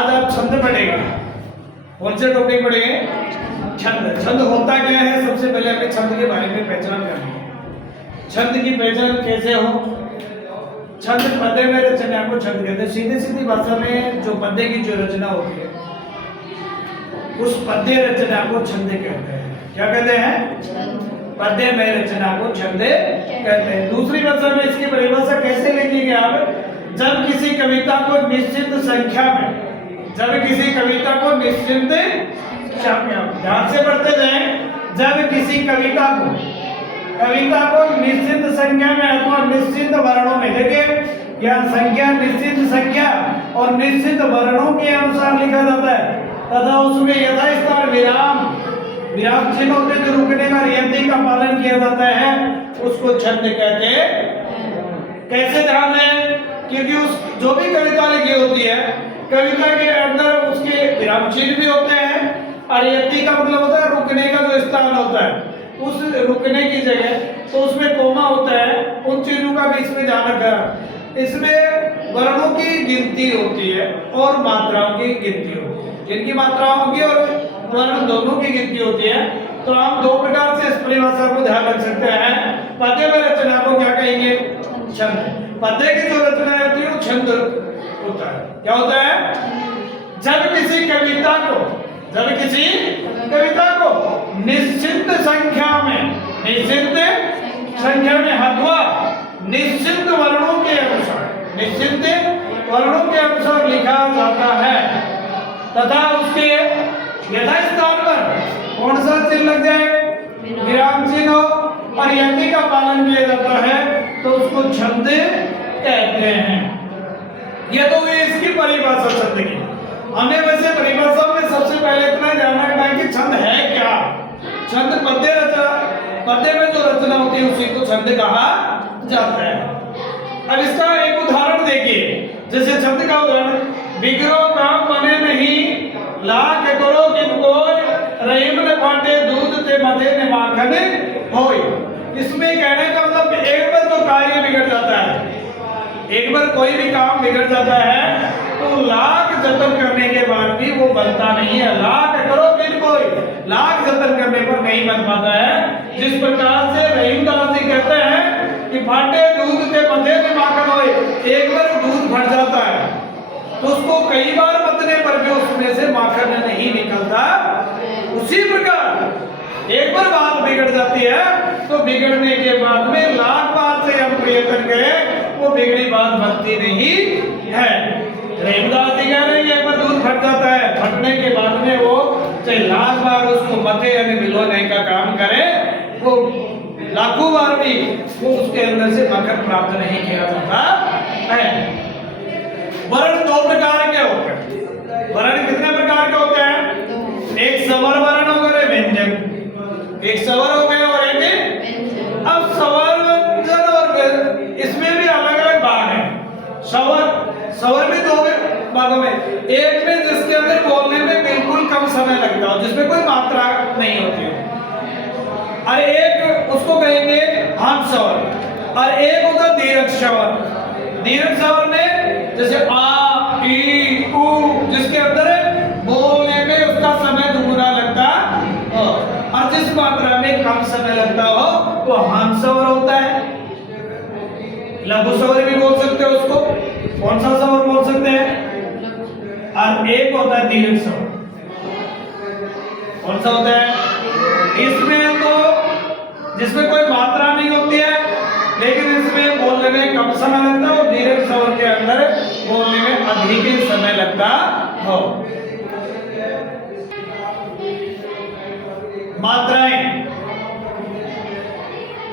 आज आप छंद पढ़ेंगे। कौन से टॉपिक पढ़ेंगे? छंद। छंद होता क्या है? सबसे पहले हमें छंद के बारे में पहचान करनी है। छंद की पहचान कैसे हो? छंद पद्य में रचना को छंद कहते हैं। सीधी सीधी भाषा में जो पद्य की जो रचना होती है उस पद्य रचना को छंद कहते हैं। क्या कहते हैं? पद्य में रचना को छंद कहते हैं। दूसरी भाषा में इसकी परिभाषा कैसे लिखेंगे आप? जब किसी कविता को निश्चित संख्या में, जब किसी कविता को निश्चित ध्यान से पढ़ते जाएं, जब किसी कविता को निश्चित संख्या में अथवा निश्चित वर्णों में, देखिए यह संख्या निश्चित संख्या और निश्चित वर्णों के अनुसार लिखा जाता है तथा उसमें यथास्थान विराम चिन्ह होते जो रुकने का रियति का पालन किया जाता है उसको छंद कहते हैं। कैसे ध्यान है? क्योंकि उस जो भी कविता लिखी होती है कविता के अंदर उसके विराम चिन्ह भी होते हैं और रियति का मतलब होता है रुकने का जो स्थान होता है, उस रुकने की जगह तो उसमें कोमा होता है, उन चिन्हों का भी इसमें ध्यान रखा। इसमें वर्णों की गिनती होती है और मात्राओं की गिनती होती है। जिनकी मात्राओं की और वर्ण दोनों की गिनती होती है। तो हम दो प्रकार से इस परिभाषा को ध्यान रख सकते हैं। पद्य में रचना को क्या कहेंगे? छंद। पद्य की जो रचना होती है वो छंद होता है। क्या होता है? जब किसी कविता को निश्चित संख्या में अथवा निश्चित वर्णों के अनुसार लिखा जाता है तथा उसके यथास्थान पर कौन सा चिन्ह लग जाए? विराम चिन्ह और यति का पालन किया जाता है तो उसको छंद कहते हैं। ये तो हुई इसकी परिभाषा छंद की। हमें वैसे परिभाषा में सबसे पहले इतना ध्यान रखना है कि छंद है क्या। छंद पद्य में जो रचना होती है उसी को छंद कहा जाता है। अब इसका एक उदाहरण देखिए। जैसे छंद का उदाहरण, बिगड़ो काम बने नहीं लाख करो किनको रहीम ने फाटे दूध ते मधे ने माखन होय। इसमें कहने का मतलब एक बार तो कार्य बिगड़ जाता है, एक बार कोई भी काम बिगड़ जाता है तो लाख जतन करने के बाद भी वो बनता नहीं है। लाख करो किनको, लाख जतन करने पर नहीं बन पाता है। जिस प्रकार से रहीमदास जी कहते हैं कि फाटे दूध ते मधे ने माखन होय, एक बार दूध फट जाता है तो उसको कई बार बदलने पर भी उसमें से माखन नहीं निकलता। उसी प्रकार एक बार बात बिगड़ जाती है तो बिगड़ने के बाद में लाख बार से हम प्रयत्न करें वो बिगड़ी बात बनती नहीं है। रहीमदास जी कह रहे हैं एक बार दूध फट जाता है, फटने के बाद में वो चाहे लाख बार उसको मथे यानी मिलवाने का काम करे वो लाखों बार भी वो उसके अंदर से माखन प्राप्त नहीं किया जाता है। वर्ण दो प्रकार के होते हैं। वर्ण कितने प्रकार के होते हैं? एक स्वर वर्ण हो गए, व्यंजन। एक स्वर हो गया और एक अब स्वर व्यंजन और इसमें भी अलग अलग भाग है। स्वर भी दो भागों में, एक में जिसके अंदर बोलने में बिल्कुल कम समय लगता हो, जिसमें कोई मात्रा नहीं होती है, और एक उसको कहेंगे हंस स्वर, और एक होता दीर्घ स्वर। दीर्घ स्वर में जैसे आ ई उ जिसके अंदर बोलने में उसका समय दुगुना लगता हो और जिस मात्रा में कम समय लगता हो वो हंस स्वर होता है। लघु स्वर भी बोल सकते हो उसको। कौन सा स्वर बोल सकते हैं? और एक होता है दीर्घ स्वर। कौन सा होता है? इसमें तो जिसमें कोई मात्रा नहीं होती है लेकिन इसमें बोलने में कम समय लगता है और दीर्घ स्वर के अंदर बोलने में अधिक समय लगता हो।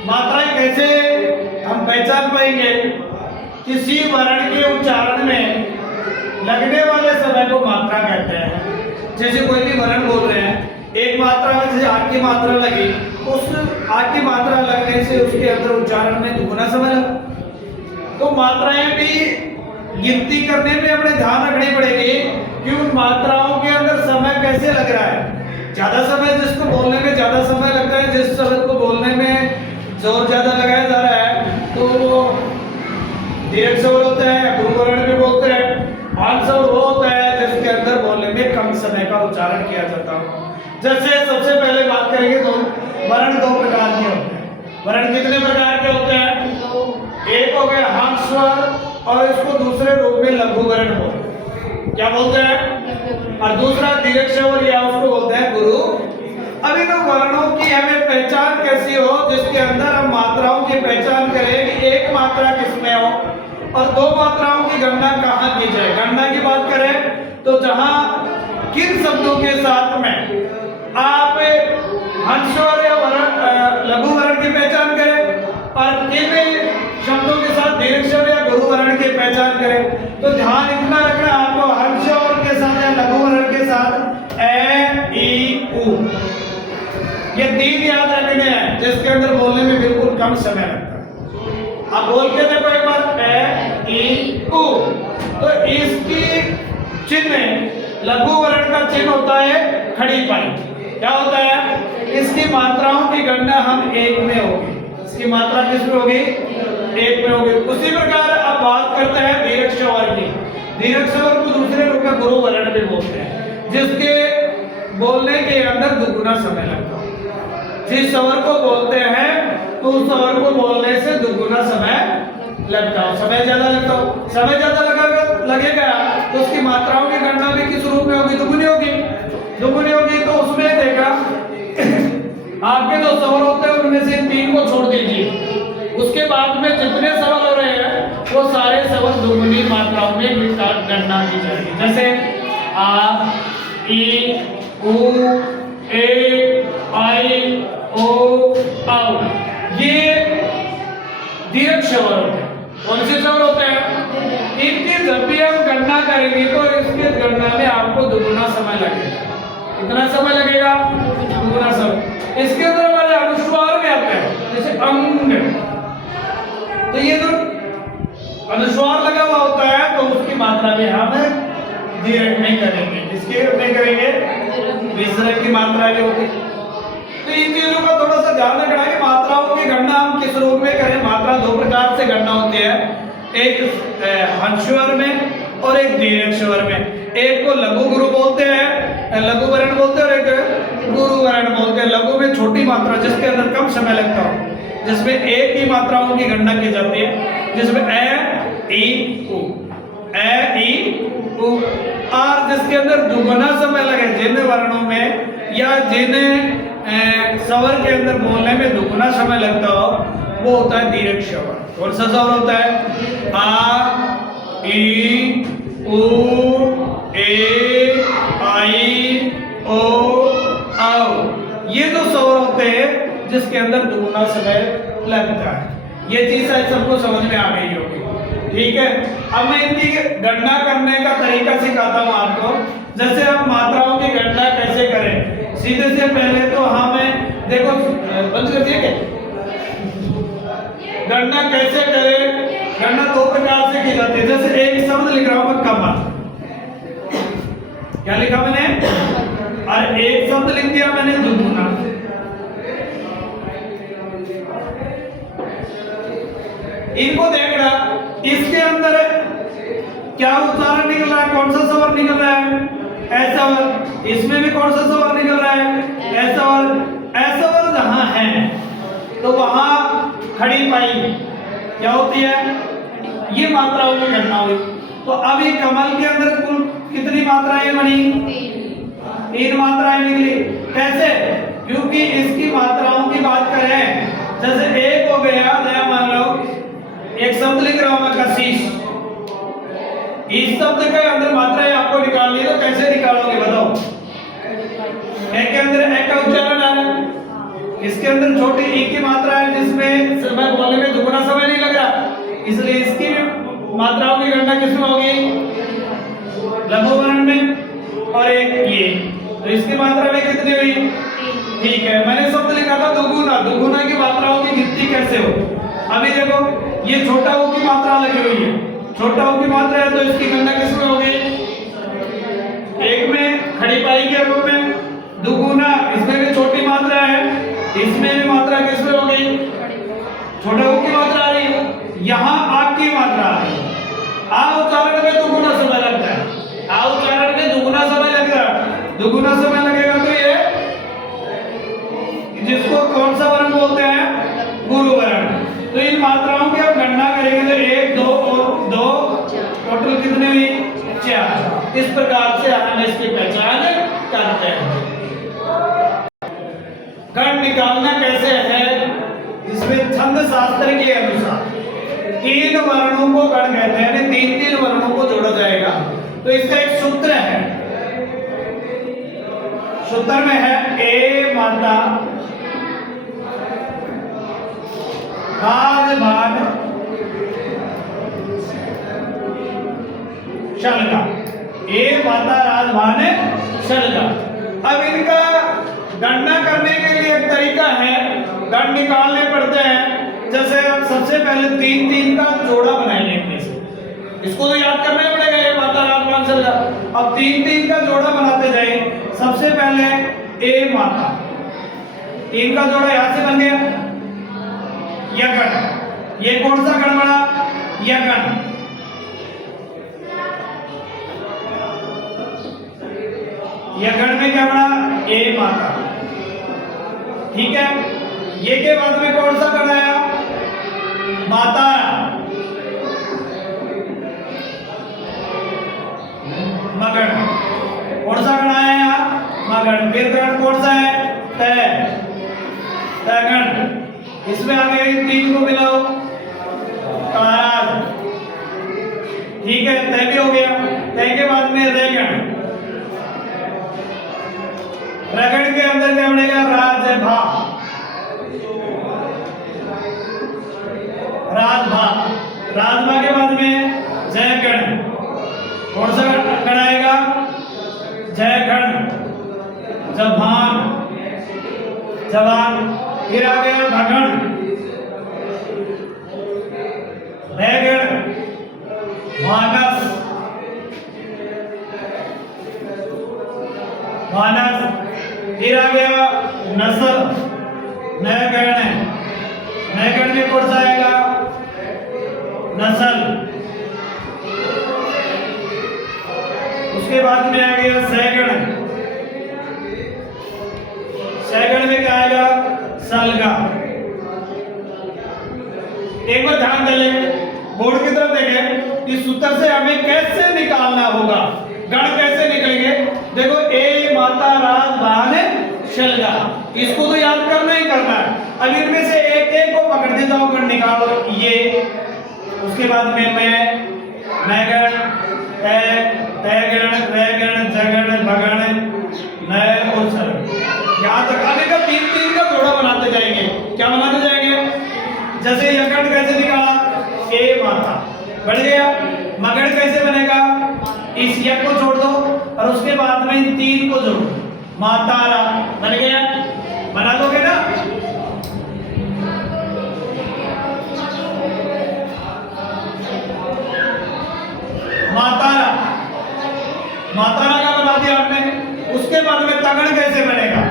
मात्राएं कैसे हम पहचान पाएंगे? किसी वर्ण के उच्चारण में लगने वाले समय को मात्रा कहते हैं। जैसे कोई भी वर्ण बोल रहे हैं, एक मात्रा में जैसे आ की मात्रा लगी, उस आ की मात्रा लगने से उसके अंदर उच्चारण में दुगुना समय लगा। तो मात्राएं भी गिनती करने में अपने ध्यान रखनी पड़ेगी कि उन मात्राओं के अंदर समय कैसे लग रहा है। ज्यादा समय जिसको बोलने में ज्यादा समय लगता है, जिस शब्द को बोलने में जोर ज्यादा लगाया जा रहा है तो वो दीर्घ स्वर होता है, गुरु वर्ण भी बोलते हैं। हंस स्वर वो होता है जिसके जैसे सबसे पहले बात करेंगे तो वर्ण दो प्रकार के होते हैं। वर्ण कितने प्रकार के होते हैं? एक हो गया हंस स्वर और इसको दूसरे रूप में लघु वर्ण बोलते हैं। क्या बोलते हैं? और दूसरा दीर्घ स्वर या उसको बोलते हैं गुरु। अब इन वर्णों की हमें पहचान कैसी हो, जिसके अंदर हम मात्राओं की पहचान करें कि एक मात्रा किसमें हो और दो मात्राओं की गणना कहाँ की जाए। गणना की बात करें तो जहां किन शब्दों के साथ में आप हंस स्वर या लघु वर्ण की पहचान करें और किन शब्दों के साथ दीर्घ स्वर या गुरु वर्ण की पहचान करें। तो ध्यान इतना रखना आपको, हंस स्वर के साथ या लघु वर्ण के साथ ए ई उ, ये तीन याद रखने हैं जिसके अंदर बोलने में बिल्कुल कम समय लगता है। अब बोल के देखो एक बार, ए ई उ। तो इसकी चिन्ह लघु वर्ण का चिन्ह होता है खड़ी पाई। क्या होता है? इसकी मात्राओं की गणना हम एक में होगी। इसकी मात्रा किसमें होगी? एक में होगी। उसी प्रकार अब बात करते हैं दीर्घ स्वर की। दीर्घ स्वर को दूसरे रूप में गुरु वर्ण भी बोलते हैं, जिसके बोलने के अंदर दुगुना समय लगता है। जिस स्वर को बोलते हैं तो उस स्वर को बोलने से दुगुना समय लगता हो। समय ज्यादा लगता हो, समय ज्यादा लगेगा तो उसकी मात्राओं की गणना भी किस रूप में होगी? दुगुनी होगी। दुगुनी होगी तो उसमें देखा आपके जो स्वर होते हैं उनमें से तीन को छोड़ दीजिए, उसके बाद में जितने स्वर हो रहे हैं वो सारे स्वर दुगुनी मात्राओं में गणना की जाएगी। जैसे आ, ई, उ, ए, आई, ओ, औ, ये दीर्घ स्वर होते हैं। कौन से स्वर होते हैं? इनकी जब भी हम गणना करेंगे तो इसकी गणना में आपको दुगुना समय लगेगा। कितना समय लगेगा? दुगुना समय। इसके अंदर हमारे अनुस्वार भी आते हैं, जैसे अंग। तो ये जो अनुस्वार लगा हुआ होता है तो उसकी मात्रा भी हम दीर्घ में करेंगे। किसके में करेंगे? विसर्ग की मात्रा भी होती है। तो इन चीजों का थोड़ा सा ध्यान रखना है कि मात्राओं की गणना हम किस रूप में करें। मात्रा दो प्रकार से गणना होती है, एक हंस स्वर में और एक दीर्घ स्वर में। एक को लघु गुरु बोलते हैं, लघु वर्ण बोलते हैं, और एक गुरु वर्ण बोलते हैं। लघु में छोटी मात्रा जिसके अंदर कम समय लगता हो, जिसमें एक ही मात्राओं की गणना की जाती है, जिसमें ए ई उ, ए ई उ। और जिसके अंदर दुगुना समय लगे, जिन वर्णों में या जिन स्वर के अंदर बोलने में दुगुना समय लगता हो, वो होता है दीर्घ स्वर। कौन सा स्वर होता है? आ, ई, उ, ए, आई, ओ, औ। ये जो स्वर होते हैं जिसके अंदर दुगुना समय लगता है। ये चीज शायद सबको समझ में आ गई होगी। ठीक है, अब मैं इनकी गणना करने का तरीका सिखाता हूँ आपको। जैसे हम मात्राओं की गणना कैसे करें। सीधे से पहले तो हमें देखो, बंद कर दिए क्या? गणना कैसे करें? गणना दो प्रकार से की जाती है। जैसे एक शब्द लिख रहा हूं मैं, कमल। क्या लिखा मैंने? और एक शब्द लिख दिया मैंने, दुगुना। इनको देखना, इसके अंदर क्या उच्चारण निकल रहा है? कौन सा स्वर निकल रहा है? ऐसा। इसमें भी कौन सा स्वर निकल रहा है? ऐसा। ऐसा स्वर जहां है तो वहां खड़ी पाई क्या होती है? ये मात्राओं की गणना हुई। तो अब ये कमल के अंदर कुल कितनी मात्राएं बनी? तीन मात्राएं निकली। कैसे? क्योंकि इसकी मात्राओं की बात करें, जैसे एक हो गया, नया मान लो एक शब्द लिख रहा हूं मैं, कशिश। इस शब्द के अंदर मात्राएं आपको निकालनी है, तो कैसे निकालोगे बताओ? एक के अंदर एक का उच्चारण आ रहा है, इसके अंदर छोटी ई की मात्रा है जिसमें समय बोलने में दुगुना समय नहीं लग रहा, इसलिए इसकी मात्राओं की गणना किसमें होगी? लघु वर्ण में। और एक ये, तो इसकी मात्रा में कितनी हुई? ठीक है, मैंने शब्द लिखा था दुगुना। दुगुना की मात्राओं की गिनती कैसे हो? अभी देखो, ये छोटा ऊ की मात्रा लगी हुई है, छोटा ऊ की मात्रा है तो इसकी गणना किसमें होगी? एक में खड़ी पाई के रूप में। दुगुना, इसमें भी छोटी मात्रा है, इसमें भी मात्रा किसमें होगी? छोटा ऊ की मात्रा आ रही है, यहाँ आ की मात्रा आ रही है। आ उच्चारण में दुगुना समय लगता है, आ उच्चारण में दुगुना समय लगता है। दुगुना समय लगेगा तो ये कितनी हुई? 4। इस प्रकार से हम इसकी पहचान करते हैं। गण निकालना कैसे है? इसमें छंद शास्त्र के अनुसार 3 वर्णों को गण कहते हैं, यानी 3 वर्णों को जोड़ा जाएगा। तो इसका एक सूत्र है, सूत्र में है ए माता राजभान शलका, ए माता राजभान शलका। अब इनका गणना करने के लिए एक तरीका है, गण निकालने पड़ते हैं। जैसे अब सबसे पहले 3 का जोड़ा बनाएंगे इनमें से, इसको तो याद करना ही पड़ेगा, ये माता राजभान शलका। अब 3 का जोड़ा बनाते जाए। सबसे पहले ए माता, 3 का जोड़ा यहां से बन गया, यगण। ये कौन सा गण बना? यगण। यगण में क्या बना? ए माता। ठीक है, ये के बाद में कौन सा गण आया? माता। मगण। कौन सा गण आया यहाँ? मगण। फिर गण कौन सा है? तय। तयगण। इसमें आगे 3 को मिलाओ, ताराज। ठीक है, तय भी हो गया। तय के बाद में रेगण। रेगण के अंदर क्या बनेगा? राजभा। राजभा। राजभा के बाद में जयगण। कौन सा गण आएगा? जयगण। जभान। जवान। फिर आ गया भगण। भयगण। मानस। मानस। फिर आ गया नसल। नयगण है। नयगण में कौन सा आएगा? नसल। उसके बाद में आ गया सैगण। सैगण में क्या आएगा? सलगा। एक बार ध्यान दें, बोर्ड की तरफ देखें, इस सूत्र से हमें कैसे निकालना होगा, गण कैसे निकलेंगे। देखो, ए माता राजभान शलगा, इसको तो याद करना ही करना है। अब इनमें से एक को पकड़ देता हूं, गण निकालो। ये, उसके बाद में मैं गण, तयगण, रेगण, जगण, भगण, नय और सल। यहाँ तक आने का 3 का जोड़ा बनाते जाएंगे। क्या बनाते जाएंगे? जैसे यगण कैसे निकाला? ए माता बढ़ गया। मगण कैसे बनेगा? इस यक को छोड़ दो और उसके बाद में इन 3 को जोड़ो, माता रा बन गया। बना दोगे ना? मातारा। मातारा का बना दिया आपने। उसके बाद में तगड़ कैसे बनेगा?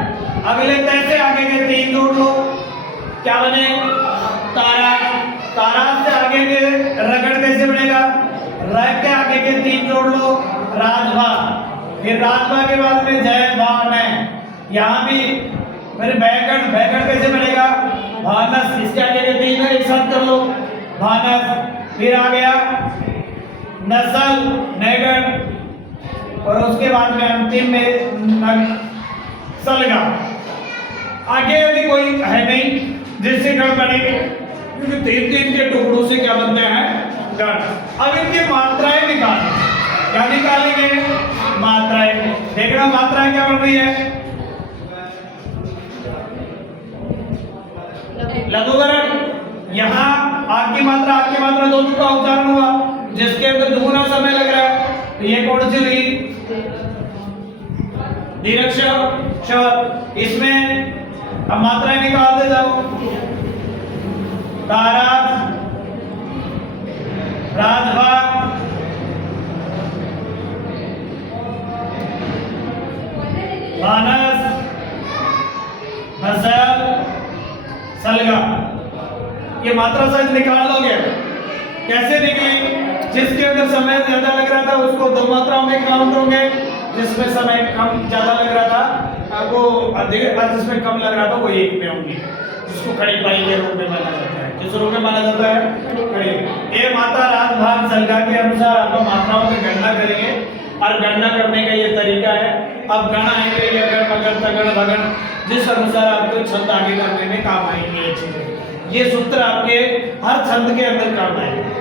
अगले तय से आगे के 3 जोड़ लो, क्या बने? तारा। तारा से आगे के रगड़ कैसे बनेगा? र के आगे के 3 जोड़ लो, राजभा। फिर राजभा के बाद में जय भान है, यहाँ भी। फिर बैगण। बैगण कैसे बनेगा? भानस। इसके आगे के 3 है, एक साथ कर लो, भानस। फिर आ गया नसल, नैगण। और उसके बाद में अंतिम में सलगा। आगे अभी कोई है नहीं जिससे गण बनेंगे, क्योंकि 3 के टुकड़ों से क्या बनते हैं? गण। अब इनकी मात्राएं निकालें। क्या निकालेंगे? मात्राएं। देखना मात्राएं क्या बन रही है? लघुकरण। यहाँ आग की मात्रा दोनों का उच्चारण हुआ, जिसके अंदर दुगुना समय लग रहा है। तो ये कौन सी हुई? दीर्घ श। इसमें अब मात्राएं निकालते जाओ। ताराज, राजभा, मानस, नसल, सलगा। ये मात्रा शायद निकाल लोगे। कैसे निकली? जिसके अंदर समय ज्यादा लग रहा था उसको 2 मात्राओं में काउंट होंगे, जिसमें समय कम ज्यादा लग रहा था वो अधिक, जिसमें कम लग रहा था वो 1 में होंगे, जिसको खड़ी पाई के रूप में माना जाता है। किस रूप में माना जाता है? खड़ी। ए माता राज भाग सलगा के अनुसार आपको मात्राओं की गणना करेंगे और गणना करने का ये तरीका है। अब गण आएंगे यगण मगण तगण भगण, जिस अनुसार आपको छंद आगे करने में काम आएंगे ये चीजें। ये सूत्र आपके हर छंद के अंदर काम आएंगे।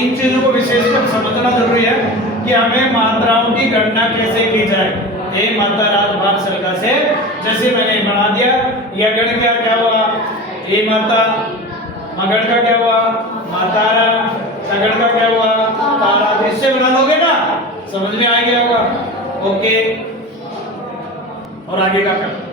इन चीजों को विशेषकर समझना जरूरी है कि हमें मात्राओं की गणना कैसे की जाए। ए मात्रा राज भाग सलगा से जैसे मैंने बना दिया, यगण क्या क्या हुआ, ए मात्रा, मगण का क्या हुआ, मातारा, तगड़ का क्या हुआ, तारा। इससे बना लोगे ना, समझ में आ गया होगा। ओके, और आगे का कर